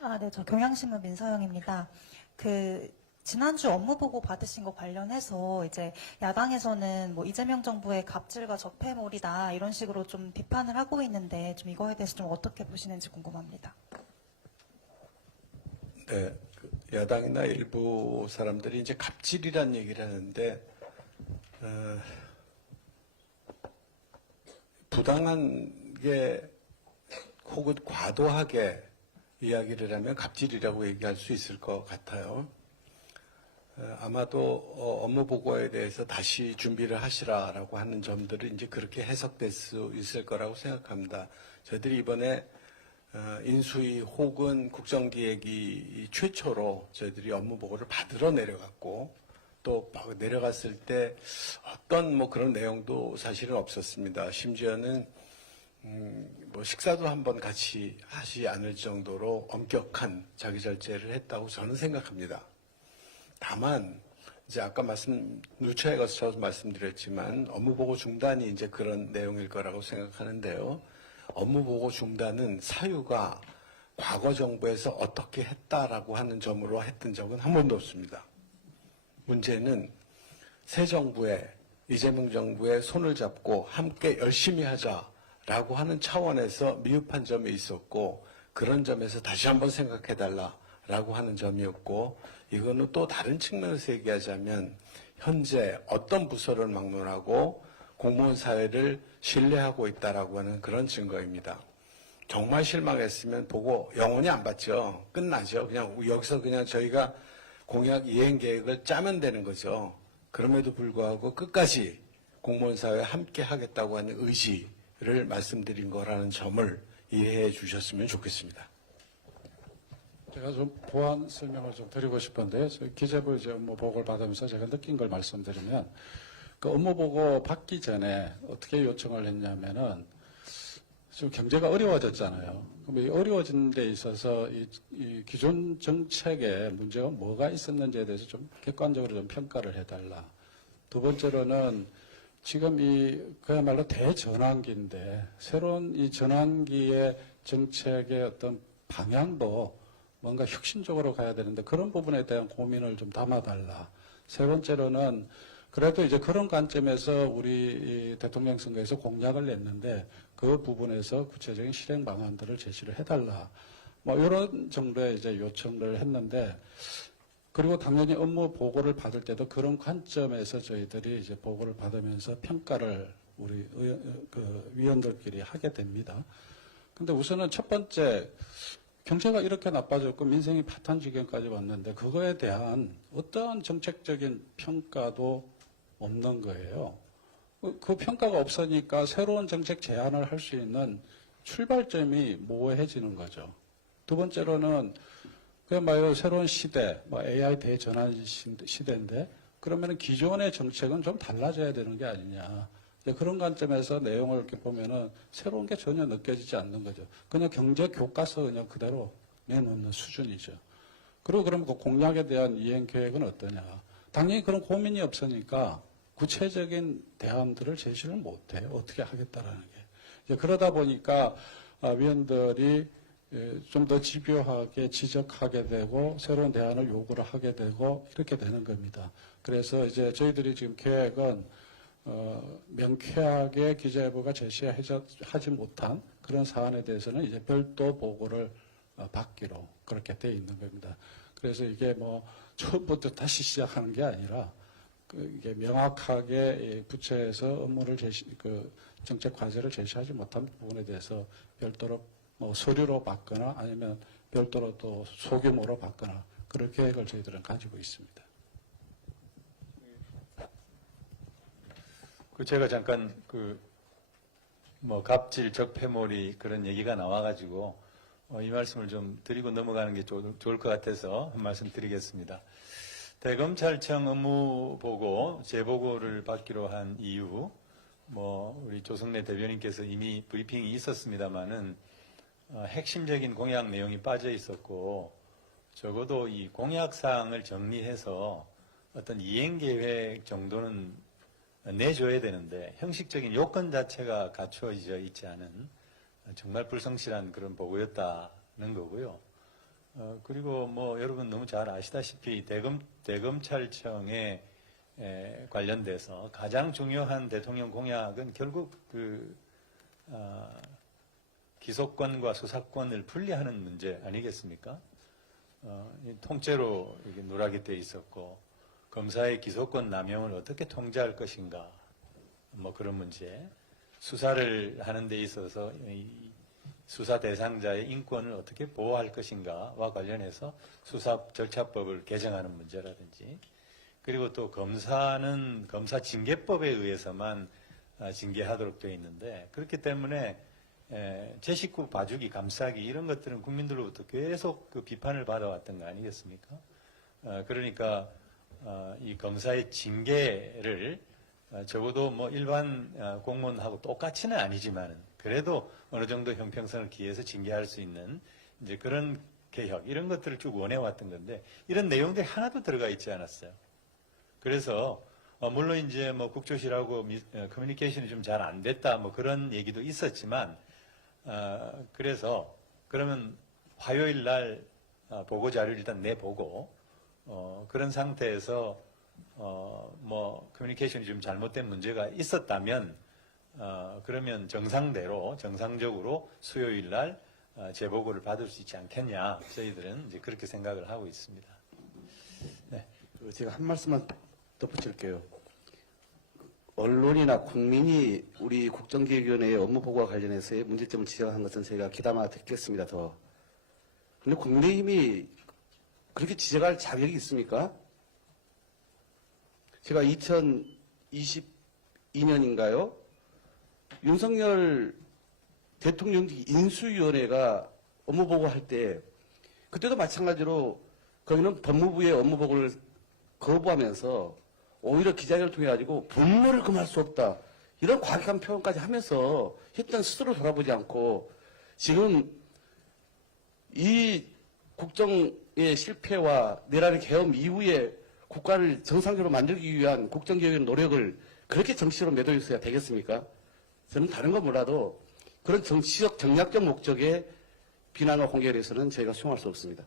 네, 저 경향신문 민서영입니다. 지난주 업무 보고 받으신 거 관련해서 이제 야당에서는 뭐 이재명 정부의 갑질과 적폐몰이다 이런 식으로 좀 비판을 하고 있는데 좀 이거에 대해서 좀 어떻게 보시는지 궁금합니다. 네, 야당이나 일부 사람들이 이제 갑질이란 얘기를 하는데 부당한 게 혹은 과도하게 이야기를 하면 갑질이라고 얘기할 수 있을 것 같아요. 아마도 업무 보고에 대해서 다시 준비를 하시라라고 하는 점들은 이제 그렇게 해석될 수 있을 거라고 생각합니다. 저희들이 이번에 인수위 혹은 국정기획이 최초로 저희들이 업무 보고를 받으러 내려갔고 또 내려갔을 때 어떤 뭐 그런 내용도 사실은 없었습니다. 심지어는 뭐 식사도 한번 같이 하지 않을 정도로 엄격한 자기절제를 했다고 저는 생각합니다. 다만 이제 아까 누차에 걸쳐서 말씀드렸지만 업무보고 중단이 이제 그런 내용일 거라고 생각하는데요. 업무보고 중단은 사유가 과거 정부에서 어떻게 했다라고 하는 점으로 했던 적은 한 번도 없습니다. 문제는 새 정부에 이재명 정부의 손을 잡고 함께 열심히 하자라고 하는 차원에서 미흡한 점이 있었고 그런 점에서 다시 한번 생각해달라라고 하는 점이었고 이거는 또 다른 측면에서 얘기하자면 현재 어떤 부서를 막론하고 공무원 사회를 신뢰하고 있다라고 하는 그런 증거입니다. 정말 실망했으면 보고 영원히 안 받죠. 끝나죠. 그냥 여기서 그냥 저희가 공약 이행 계획을 짜면 되는 거죠. 그럼에도 불구하고 끝까지 공무원 사회와 함께 하겠다고 하는 의지를 말씀드린 거라는 점을 이해해 주셨으면 좋겠습니다. 제가 좀 보완 설명을 좀 드리고 싶은데요. 기재부 이제 업무 보고를 받으면서 제가 느낀 걸 말씀드리면 그 업무 보고 받기 전에 어떻게 요청을 했냐면은 좀 경제가 어려워졌잖아요. 그럼 이 어려워진 데 있어서 이 기존 정책에 문제가 뭐가 있었는지에 대해서 좀 객관적으로 좀 평가를 해달라. 두 번째로는 지금 그야말로 대전환기인데 새로운 이 전환기의 정책의 어떤 방향도 뭔가 혁신적으로 가야 되는데 그런 부분에 대한 고민을 좀 담아달라. 세 번째로는 그래도 이제 그런 관점에서 우리 대통령 선거에서 공약을 냈는데 그 부분에서 구체적인 실행 방안들을 제시를 해달라. 뭐 이런 정도의 이제 요청을 했는데 그리고 당연히 업무 보고를 받을 때도 그런 관점에서 저희들이 이제 보고를 받으면서 평가를 우리 위원들끼리 하게 됩니다. 근데 우선은 첫 번째 경제가 이렇게 나빠졌고 민생이 파탄 지경까지 왔는데 그거에 대한 어떠한 정책적인 평가도 없는 거예요. 그 평가가 없으니까 새로운 정책 제안을 할 수 있는 출발점이 모호해지는 거죠. 두 번째로는 그야말로 새로운 시대, AI 대전환 시대인데 그러면 기존의 정책은 좀 달라져야 되는 게 아니냐. 그런 관점에서 내용을 이렇게 보면은 새로운 게 전혀 느껴지지 않는 거죠. 그냥 경제 교과서 그냥 그대로 내놓는 수준이죠. 그리고 그럼 그 공약에 대한 이행 계획은 어떠냐. 당연히 그런 고민이 없으니까 구체적인 대안들을 제시를 못해요. 어떻게 하겠다라는 게. 이제 그러다 보니까 위원들이 좀 더 집요하게 지적하게 되고 새로운 대안을 요구를 하게 되고 이렇게 되는 겁니다. 그래서 이제 저희들이 지금 계획은 명쾌하게 기재부가 제시하지 못한 그런 사안에 대해서는 이제 별도 보고를 받기로 그렇게 돼 있는 겁니다. 그래서 이게 뭐 처음부터 다시 시작하는 게 아니라 이게 명확하게 부처에서 업무를 정책 과제를 제시하지 못한 부분에 대해서 별도로 뭐 서류로 받거나 아니면 별도로 또 소규모로 받거나 그런 계획을 저희들은 가지고 있습니다. 제가 잠깐 뭐 갑질, 적폐몰이 그런 얘기가 나와가지고 이 말씀을 좀 드리고 넘어가는 게 좋을 것 같아서 한 말씀 드리겠습니다. 대검찰청 업무 보고 재보고를 받기로 한 이유, 뭐 우리 조성래 대변인께서 이미 브리핑이 있었습니다만은 핵심적인 공약 내용이 빠져 있었고 적어도 이 공약 사항을 정리해서 어떤 이행 계획 정도는 내줘야 되는데 형식적인 요건 자체가 갖추어져 있지 않은 정말 불성실한 그런 보고였다는 거고요. 그리고 뭐 여러분 너무 잘 아시다시피 대검찰청에 관련돼서 가장 중요한 대통령 공약은 결국 기소권과 수사권을 분리하는 문제 아니겠습니까? 이 통째로 이게 누락이 돼 있었고 검사의 기소권 남용을 어떻게 통제할 것인가 뭐 그런 문제, 수사를 하는 데 있어서 이 수사 대상자의 인권을 어떻게 보호할 것인가와 관련해서 수사 절차법을 개정하는 문제라든지, 그리고 또 검사는 검사 징계법에 의해서만 징계하도록 되어 있는데, 그렇기 때문에 제 식구 봐주기, 감싸기 이런 것들은 국민들로부터 계속 그 비판을 받아왔던 거 아니겠습니까? 그러니까 이 검사의 징계를 적어도 뭐 일반 공무원하고 똑같이는 아니지만은 그래도 어느 정도 형평성을 기해서 징계할 수 있는 이제 그런 개혁, 이런 것들을 쭉 원해왔던 건데 이런 내용들이 하나도 들어가 있지 않았어요. 그래서 물론 이제 뭐 국조실하고 커뮤니케이션이 좀 잘 안 됐다 뭐 그런 얘기도 있었지만, 그래서 그러면 화요일 날 보고 자료를 일단 내보고 그런 상태에서 뭐 커뮤니케이션이 좀 잘못된 문제가 있었다면 그러면 정상적으로 수요일 날 재보고를 받을 수 있지 않겠냐, 저희들은 이제 그렇게 생각을 하고 있습니다. 네. 제가 한 말씀만 덧붙일게요. 언론이나 국민이 우리 국정기획위원회의 업무 보고와 관련해서의 문제점을 지적한 것은 저희가 귀담아 듣겠습니다. 더. 근데 국민의힘이 그렇게 지적할 자격이 있습니까? 제가 2022년인가요? 윤석열 대통령직 인수위원회가 업무보고할 때 그때도 마찬가지로 거기는 법무부의 업무보고를 거부하면서 오히려 기자회견을 통해 가지고 분노를 금할 수 없다, 이런 과격한 표현까지 하면서 했던 스스로 돌아보지 않고 지금 이 국정의 실패와 내란의 계엄 이후에 국가를 정상적으로 만들기 위한 국정개혁의 노력을 그렇게 정치로 매도해 있어야 되겠습니까? 저는 다른 건 몰라도 그런 정치적 정략적 목적의 비난과 공격에 대해서는 저희가 수용할 수 없습니다.